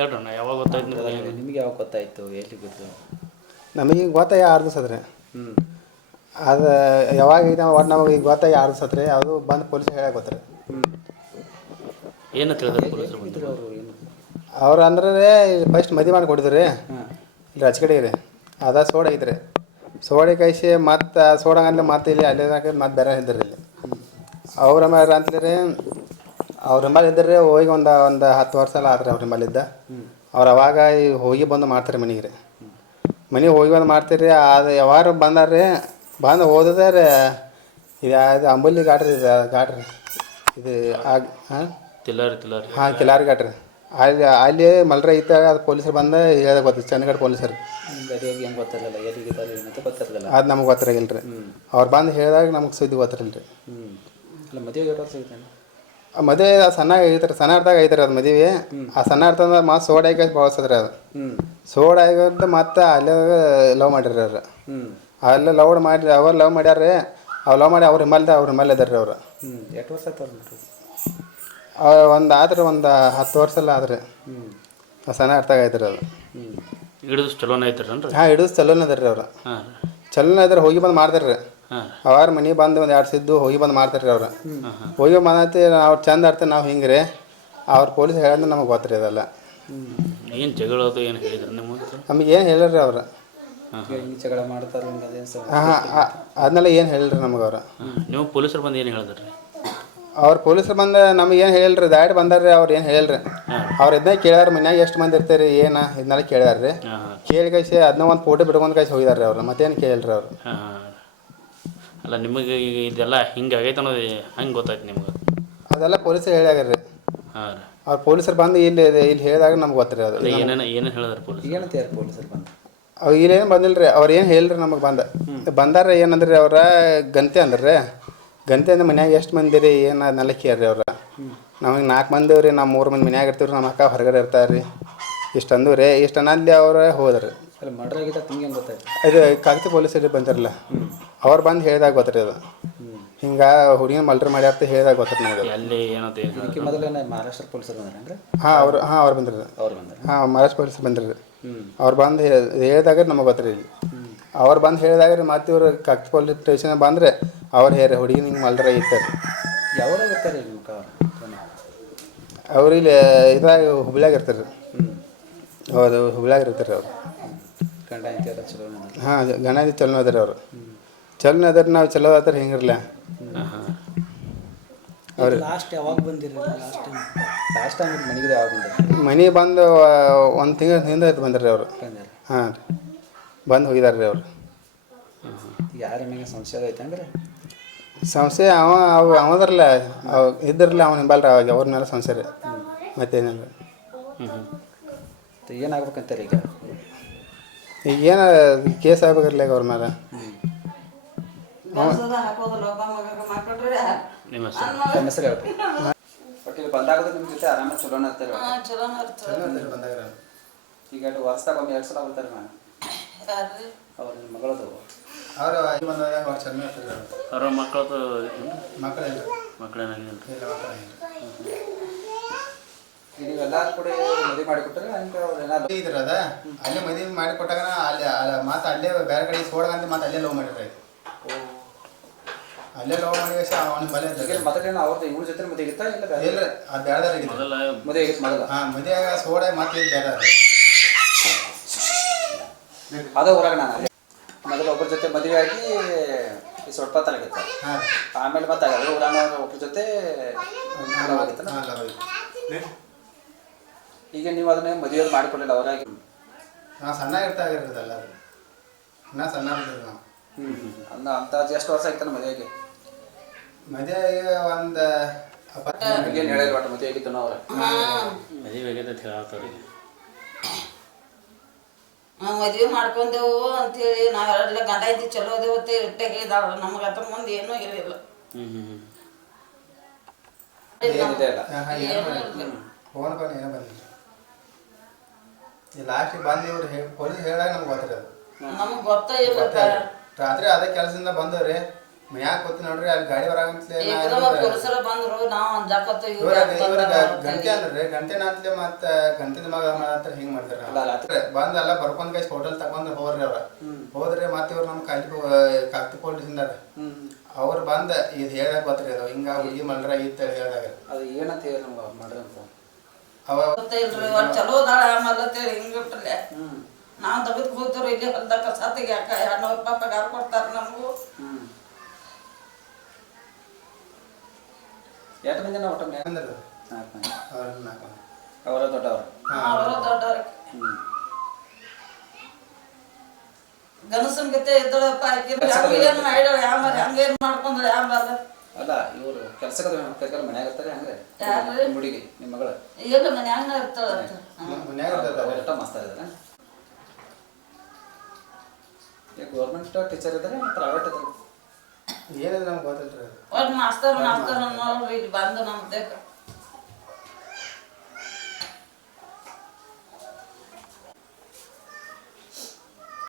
ಹೇಳ್ರಣ್ಣ ಯಾವಾಗ ಗೊತ್ತಾಯ್ತು ನಿಮಗೆ ಯಾವಾಗ ಗೊತ್ತಾಯಿತು ಎಲ್ಲಿ ಗೊತ್ತು? ನಮಗೆ ಈಗ ಗೊತ್ತಾಗಿ 6 ದಿವಸ ಅದ್ರಿ. ಅದು ಯಾವಾಗ ಈಗ ಒಟ್ಟು ನಮಗೆ ಈಗ ಗೊತ್ತಾಗಿ 6 ದಿವಸ ಆತ್ರಿ. ಅದು ಬಂದು ಪೊಲೀಸ್ ಹೇಳಕ್ಕೆ ಗೊತ್ತ್ರಿ. ಏನು ತಿಳಿದ್ರು ಪೊಲೀಸರು ಇದ್ರು ಅವರು ಏನು ಅವ್ರು ಅಂದ್ರೆ ಫಸ್ಟ್ ಮದುವೆ ಮಾಡಿ ಕೊಟ್ಟಿದ್ರಿ ಇಲ್ಲಿ ರಚಕಡೆಗೆ ರೀ. ಅದ ಸೋಡ ಐತ್ರಿ. ಸೋಡೆ ಕೈಸಿ ಮತ್ತು ಸೋಡಂಗಂದ್ರೆ ಮತ್ತೆ ಇಲ್ಲಿ ಅಲ್ಲೇ ಮತ್ತೆ ಬೇರೆ ಇದ್ರಿ ಇಲ್ಲಿ. ಅವ್ರ ಮೇಲೆ ಅಂತಲೇ ಅವ್ರ ಮೇಲೆ ಇದ್ದರೆ ಹೋಗಿ ಒಂದು 10 ವರ್ಷ ಎಲ್ಲ ಆತ್ರಿ ಅವ್ರ ಮೇಲಿದ್ದ. ಅವ್ರು ಅವಾಗ ಹೋಗಿ ಬಂದು ಮಾಡ್ತಾರೆ ಮನೆಗೆ ರೀ. ಮನೆಗೆ ಹೋಗಿ ಬಂದು ಮಾಡ್ತೀರಿ. ಅದು ಯಾವಾಗ ಬಂದಾರ್ರಿ ಬಂದು ಹೋದ್ರೆ ರೀ ಇದು ಅಂಬಲಿ ಘಾಟ್ರಿ ಘಾಟ್ರಿ ಇದು ಹಾಂ ಹಾಂ ಕಿಲಾರಿ ಘಾಟ್ರಿ. ಅಲ್ಲಿ ಮಲ್ರ ಐತೆ. ಅದು ಪೊಲೀಸರು ಬಂದು ಹೇಳ್ದೆ ಗೊತ್ತು ಚಂದಗಢ ಪೊಲೀಸರು. ಹೆಂಗೆ ಗೊತ್ತಿರಲಿಲ್ಲ ಎಲ್ಲಿಗೆ ಗೊತ್ತಿರಲಿಲ್ಲ. ಅದು ನಮ್ಗೆ ಗೊತ್ತಿರಗಿಲ್ಲ ರೀ. ಅವ್ರು ಬಂದು ಹೇಳಿದಾಗ ನಮ್ಗೆ ಸುದ್ದಿ ಗೊತ್ತಿರಲಿಲ್ಲ ರೀ. ಅಲ್ಲ ಮದುವೆಗೆ ಎಷ್ಟು ವರ್ಷ ಐತೆ? ಮದುವೆ ಸಣ್ಣ ಐತ್ರಿ. ಸಣ್ಣ ಅರ್ದಾಗ ಐತ್ರಿ ಅದು ಮದುವೆ. ಆ ಸಣ್ಣ ಅರ್ಥದ ಮತ್ತೆ ಸೋಡ ಹಾಕಿ ಬಳಸದ್ರಿ ಅದು. ಸೋಡ ಆಗಿದ್ದು ಮತ್ತೆ ಅಲ್ಲೇ ಲವ್ ಮಾಡಿರಿ ಅವ್ರು. ಅಲ್ಲೇ ಲವ್ ಮಾಡಿರಿ. ಅವ್ರು ಲವ್ ಮಾಡ್ಯಾರ್ರಿ. ಅವ್ರು ಲವ್ ಮಾಡಿ ಅವ್ರ ಹಿಮಾಲಯ ಇದಾರೆ ರೀ ಅವ್ರು. ಎಷ್ಟು ವರ್ಷ ಆಯ್ತು ಅವ್ರು? ಒಂದು ಆದ್ರೆ ಒಂದು 10 ವರ್ಷ ಎಲ್ಲ ಆದ್ರಿ. ಸಣ್ಣ ಅರ್ಥಾಗ ಐತ್ರಿ ಅದು. ಹಿಡಿದು ಚಲೋನೇ ಐತ್ರಿ. ಹಾಂ ಹಿಡಿದು ಚಲೋನೇ ಅದಾರ ರೀ ಅವ್ರು. ಚಲೋನೇ ಇದಾರೆ. ಹೋಗಿ ಬಂದು ಮಾಡ್ತಾರೆ ರೀ. ಅವ್ರ ಮನೆ ಬಂದು ಒಂದು 2 ಸಿದ್ದು ಹೋಗಿ ಬಂದು ಮಾಡ್ತಾರೆ ರೀ ಅವ್ರು. ಹೋಗಿ ಬಂದೈತಿ ಅವ್ರು ಚಂದ ಆಡ್ತಾರೆ. ನಾವು ಹಿಂಗೆ ರೀ ಅವ್ರ ಪೊಲೀಸ್ ಹೇಳಿದ್ರೆ ನಮಗೆ ಗೊತ್ತ್ರಿ ಅದೆಲ್ಲ. ಏನು ಜಗಳದು ಏನು ಹೇಳಿದ್ರು ನಮಗೆ ಏನು ಹೇಳಿರಿ ಅವ್ರು. ಜಗಳ ಮಾಡ್ತಾರೆ ಹಾಂ ಅದನ್ನೆಲ್ಲ ಏನು ಹೇಳಿರಿ ನಮಗೆ ಅವ್ರು. ನೀವು ಪೊಲೀಸರು ಬಂದು ಏನು ಹೇಳಿದ್ರಿ? ಅವ್ರು ಪೊಲೀಸರು ಬಂದು ನಮಗೆ ಏನು ಹೇಳಿರಿ. ದಾಡಿ ಬಂದಾರ್ರಿ. ಅವ್ರು ಏನು ಹೇಳಿರಿ. ಅವ್ರು ಇದನ್ನೇ ಕೇಳ್ಯಾರ ಮನ್ಯಾಗ ಎಷ್ಟು ಮಂದಿ ಇರ್ತಾರೆ ಏನು ಇದನ್ನೆಲ್ಲ ಕೇಳ್ಯಾರ್ರಿ. ಕೇಳಿ ಕೈಸಿ ಅದನ್ನ ಒಂದು ಫೋಟೋ ಬಿಡ್ಕೊಂಡು ಕೈಸಿ ಹೋಗಿದಾರೆ ಅವ್ರು. ಮತ್ತೇನು ಕೇಳಿರಿ ಅವ್ರು. ಅಲ್ಲ ನಿಮಗೆ ಈಗ ಇದೆಲ್ಲ ಹಿಂಗೆ ಆಗೈತೆ ಅನ್ನೋದು ಹಂಗೆ ಗೊತ್ತಾಯ್ತು ನಿಮ್ಗೆ? ಅದೆಲ್ಲ ಪೊಲೀಸರು ಹೇಳ್ಯಾಗ್ರಿ. ಹಾಂ ರೀ. ಅವ್ರು ಪೊಲೀಸರು ಬಂದು ಇಲ್ಲಿ ಹೇಳಿದಾಗ ನಮ್ಗೆ ಗೊತ್ತಿರಿ ಅದು. ಏನೇನು ಹೇಳಿದ್ರು ಪೊಲೀಸ್? ಏನಂತ ಪೊಲೀಸರು ಬಂದು ಅವ್ರು ಇಲ್ಲೇನು ಬಂದಿಲ್ಲ ರೀ. ಅವ್ರು ಏನು ಹೇಳಿರಿ ನಮಗೆ ಬಂದಾರ ಏನಂದ್ರಿ ಅವ್ರ ಗಂತೆ ಅಂದ್ರೆ ಗಂತೆ ಅಂದ್ರೆ ಮನ್ಯಾಗ ಎಷ್ಟು ಮಂದಿ ರೀ ಏನು ಅದನ್ನೆಲ್ಲ ಕೇಳ್ರಿ ಅವ್ರು. ನಮಗೆ 4 ಮಂದಿ ರೀ. ನಾವು 3 ಮಂದಿ ಮನ್ಯಾಗ ಇರ್ತೀವಿ. ನಮ್ಮ ಅಕ್ಕ ಹೊರಗಡೆ ಇರ್ತಾರೆ ರೀ. ಇಷ್ಟು ಅಂದು ರೀ. ಇಷ್ಟು ಅನ್ನಲ್ಲಿ ಅವ್ರು ಹೋದ್ರಿ. ಅಲ್ಲಿ ಮರ್ಡರ್ ಆಗಿದ್ದ ನಿಮ್ಗೆ ಹೆಂಗೆ ಗೊತ್ತಾಯ್ತು? ಇದು ಕಾಗತಿ ಪೊಲೀಸರಿಗೆ ಬಂದಿರಲ್ಲ. ಅವ್ರು ಬಂದು ಹೇಳಿದಾಗ ಗೊತ್ತಿರಿ ಅದು. ಹಿಂಗೆ ಹುಡುಗಿನ ಮಲ್ಟ್ರಿ ಮಾಡ್ಯಾರ್ತ ಹೇಳಿದಾಗ ಗೊತ್ತಿರಿ ನಮಗೆ. ಅಲ್ಲಿ ಏನಂತ ಇದಕ್ಕೆ ಮೊದಲೇ ಮಹಾರಾಷ್ಟ್ರ ಪೊಲೀಸರು ಬಂದ್ರೆ? ಹಾಂ ಅವ್ರು ಬಂದಿರಿ. ಅವ್ರು ಬಂದ್ರೆ ಹಾಂ ಮಹಾರಾಷ್ಟ್ರ ಪೊಲೀಸರು ಬಂದಿರಿ. ಅವ್ರು ಬಂದು ಹೇಳಿದಾಗ ನಮಗೆ ಗೊತ್ತಿರಿ ಇಲ್ಲಿ. ಅವ್ರು ಬಂದು ಹೇಳಿದಾಗ ಮತ್ತೆ ಇವರು ಕಾಗತಿ ಪೊಲೀಸ್ ಸ್ಟೇಷನ್ ಬಂದರೆ ಅವ್ರು ಹೇರಿ ಹುಡುಗಿನ ಹಿಂಗೆ ಮಲ್ಟ್ರಿ ಇರ್ತಾರೆ. ಯಾವಾಗ ಇರ್ತಾರೆ ನಿಮ್ಮ ಅವ್ರು ಇಲ್ಲಿ ಇದಾಗ ಹುಬ್ಳ್ಯಾಗ ಇರ್ತಾರೆ. ಹೌದು ಹುಬ್ಳ್ಯಾಗ ಇರ್ತಾರೆ ಅವ್ರು. ಗಂಡ ಇಂತಿಯಲ್ಲ ಚಲೋ? ಹಾಂ ಗಂಡ ಚಲೋ ಅದಾರೆ ಅವರು. ಚಲೋ ಅದಾರೆ. ನಾವು ಚಲೋ ಅದಾರೆ ಹಿಂಗಿರಲ್ಲ. ಅವ್ರು ಲಾಸ್ಟ್ ಯಾವಾಗ ಬಂದಿರಿ? ಲಾಸ್ಟ್ ಟೈಮ್ ಮನೆಗೆ ಯಾವಾಗ ಬಂದಿರಿ? ಮನೆಗೆ ಬಂದು 1 ತಿಂಗಳ ಹಿಂದೆ ಆಯ್ತು ಬಂದ್ರಿ ಅವರು. ಹಾಂ ಬಂದು ಹೋಗಿದಾರೆ ರೀ ಅವರು. ಯಾರ ಮೇಲೆ ಸಂಶಯ ಐತೆ ಅಂದ್ರೆ? ಸಂಶಯ ಅವದ್ರಲ್ಲ ಇದ್ರಲ್ಲ ಅವನ ಹಿಂಬಲ್ರಿ. ಅವಾಗ ಅವ್ರ ಮೇಲೆ ಸಂಶಯ ರೀ. ಮತ್ತೇನಿಲ್ಲ. ಏನಾಗ್ಬೇಕಂತಾರೆ ಈಗ ಏನು ಕೇಸ್ ಆಗ್ಬೇಕಿರ್ಲಿ ಅವ್ರ ಮೇಲೆ. ನಿಮ್ಮ ಹೆಸರು ಹೇಳ್ಬೇಕು. ಒಟ್ಟಿಗೆ ಬಂದಾಗ ನಿಮ್ಮ ಜೊತೆ ಆರಾಮ ಚಲೋನ ಇರ್ತಾರೆ. ಬಂದಾಗ ಈಗ ವರ್ಷದಾಗ 1-2 ಸಲ ಬರ್ತಾರೆ. ಅವ್ರು ನಿಮ್ಮ ಮಗಳದು ಅವ್ರ ಮಕ್ಕಳದು ಮಕ್ಕಳೇನಾಗಿಲ್ಲ. ನೀವೆಲ್ಲ ಕೂಡ ಮದುವೆ ಮಾಡಿಕೊಟ್ರೆ ಹಂಗೆ ಅವ್ರು ಏನಾದ್ರು ಇದ್ರದ ಅಲ್ಲೇ ಮದುವೆ ಮಾಡಿ ಕೊಟ್ಟಾಗ ಅಲ್ಲಿ ಮತ್ತೆ ಅಲ್ಲೇ ಬೇರೆ ಕಡೆ ಸೋಡಗಂತ ಮತ್ತೆ ಅಲ್ಲೇ ಲವ್ ಮಾಡಿದ್ರೆ ಅಲ್ಲೇ ಲವ್ ಮಾಡಿ ಅವನ ಬಲೆ ಮೊದಲೇನು ಅವ್ರದ್ದು ಇವ್ರ ಜೊತೆ ಮದುವೆ ಆಗಿತ್ತಾ? ಇಲ್ಲ ಅದು ಬೇರೆ ಮದುವೆ ಆಗಿತ್ತು ಮೊದಲ. ಹಾಂ ಮದುವೆ ಸೋಡ ಮತ್ತೆ ಬೇರೆ ಅದ ಊರಾಗ ನಾನು ಅಲ್ಲಿ ಮೊದಲು ಒಬ್ಬರ ಜೊತೆ ಮದುವೆ ಆಗಿ ಸ್ವಲ್ಪ ತಲೆಗಿತ್ತು. ಆಮೇಲೆ ಮತ್ತೆ ಅದೇ ಊರಾಗ ಒಬ್ಬರ ಜೊತೆ ಈಗ ನೀವು ಅದನ್ನೇ ಮದುವೆ ಮಾಡಿಕೊಡಲಿಲ್ಲ ಅವರಾಗಿ? ನಾವು ಸಣ್ಣ ಇರ್ತಾಗಿರೋದಲ್ಲ. ನಾ ಸಣ್ಣ ಇರ್ತೀವಿ ನಾವು. ಅಂದಾಜು ಎಷ್ಟು ವರ್ಷ ಆಗಿತ್ತು ಮದುವೆಗೆ? ಮದುವೆಗೆ ಒಂದು ಏನು ಹೇಳಿಲ್ಲ ಒಟ್ಟು ಮದುವೆ ಆಗಿತ್ತು ನಾವು. ಮದುವೆ ಆಗೈತೆ ಅಂತ ಹೇಳ್ತಾರೆ. ನಾವು ಮದುವೆ ಮಾಡ್ಕೊಂಡೆವು ಅಂತೇಳಿ ನಾವೆಲ್ಲ ಗಂಡ ಇದ್ದು ಚಲೋ ಅದೇವತ್ತೆ ಇಟ್ಟೆ ಹೇಳಿದಾಳ. ನಮ್ಗೆ ಅದ್ರ ಮುಂದೆ ಏನೂ ಇರಲಿಲ್ಲ. ಫೋನ್ ಬಂದು ಏನೋ ಬಂದಿಲ್ಲ. ಲಾಸ್ಟಿಗೆ ಬಂದು ಇವ್ರು ಪೊಲೀಸ್ ಹೇಳಿದಾಗ ನಮ್ಗೆ ಗೊತ್ತಿರೋದು. ನಮ್ಗೆ ಗೊತ್ತೇ ಇಲ್ಲ. ರಾತ್ರಿ ಅದೇ ಕೆಲಸದಿಂದ ಬಂದವ್ರಿ ಮನ್ಯಾಗ ಕೂತು ನೋಡ್ರಿ ಅಲ್ಲಿ ಗಾಡಿ ಬರಾಗಂತಲೇ ಪೊಲೀಸರ ಬಂದ್ರು ನಾವು ಅಂಜಾಕತ್ತು ಗಂಟೆ ಅಂದ್ರೆ ಗಂಟೆನ ಅಂತಲೇ ಮತ್ತೆ ಗಂಟೆದ ಮಗ ಮಾತ್ರ ಹಿಂಗ್ ಮಾಡ್ತಾರ ಬಂದ ಎಲ್ಲ ಬರ್ಕೊಂಡ್ ಕೈ ಹೋಟೆಲ್ ತಗೊಂಡ್ ಹೋಗ್ರಿ ಅವ್ರ ಹೋದ್ರೆ ಮತ್ತೆ ಇವ್ರು ನಮ್ ಕಾಕ್ತಿ ಪೊಲೀಸಿಂದಾರ ಅವ್ರು ಬಂದ ಇದು ಹೇಳಕ್ ಗೊತ್ತ್ರಿ ಅದು ಹಿಂಗ ಹುಡುಗಿ ಮಲ್ರ ಇತ್ತ ಹೇಳ್ದಾಗ ಅದು ಏನಂತ ಹೇಳಿ ನಮ್ಗೆ ಮಾಡ್ರಂತ ಅವ ಚಲೋ ದಾಳ ಆಮೇಲೆ ಹಿಂಗ್ ಬಿಟ್ಟಲೆ ನಾವು ತೆಗೆದು ಹೋಗ್ತೇವ್ರಿ ಇಲ್ಲಿ ಹೊಲ್ದಾಗ ಕಸ ತೆಗಿಯಾಕ 200 ರೂಪಾಯಿ ಪಗಾರ ಕೊಡ್ತಾರ ನಮಗೂ ಎಷ್ಟು ಮಂದಿ ನಾವು ಒಟ್ಟು ಅಂದ್ರದು 4 ಮಂದಿ ಅವ್ರ 4 ಅವರ ದೊಡ್ಡವರು ಅವರು ದೊಡ್ಡವ್ರಿ ಗನಸನ್ ಗತೆ ಇದ್ದಳಪ್ಪ ಏನು ಮಾಡಿದಳ ಆಮೇಲೆ ಹಂಗೇನು ಮಾಡ್ಕೊಂಡ್ರೆ ಆಮೇಲೆ ಅಲ್ಲ ಇವರು ಕೆಲಸಕ್ಕೆ ಕೈಕಾಲ ಮನ್ಯಾಗ ಇರ್ತಾರೆ ಹಂಗ್ರೆ ಹುಡುಗಿ ನಿಮ್ಮ ಮಗಳು ಇಲ್ಲ ಮನ್ಯಾಗ ಇರ್ತಾಳ ಮನ್ಯಾಗ ಮಾಸ್ತಾರ ಇದಾರೆ ಗೌರ್ಮೆಂಟ್ ಟೀಚರ್ ಇದ್ದಾರೆ ಪ್ರೈವೇಟ್ ಇದ್ದಾರೆ ಏನಿದೆ ನಮ್ಗೆ ಗೊತ್ತಿಲ್ರಿ ಒಟ್ಟು ಮಾಸ್ತರ್ ನೋಡ್ರಿ ಇಲ್ಲಿ ಬಂದು ನಮ್ದು